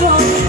control.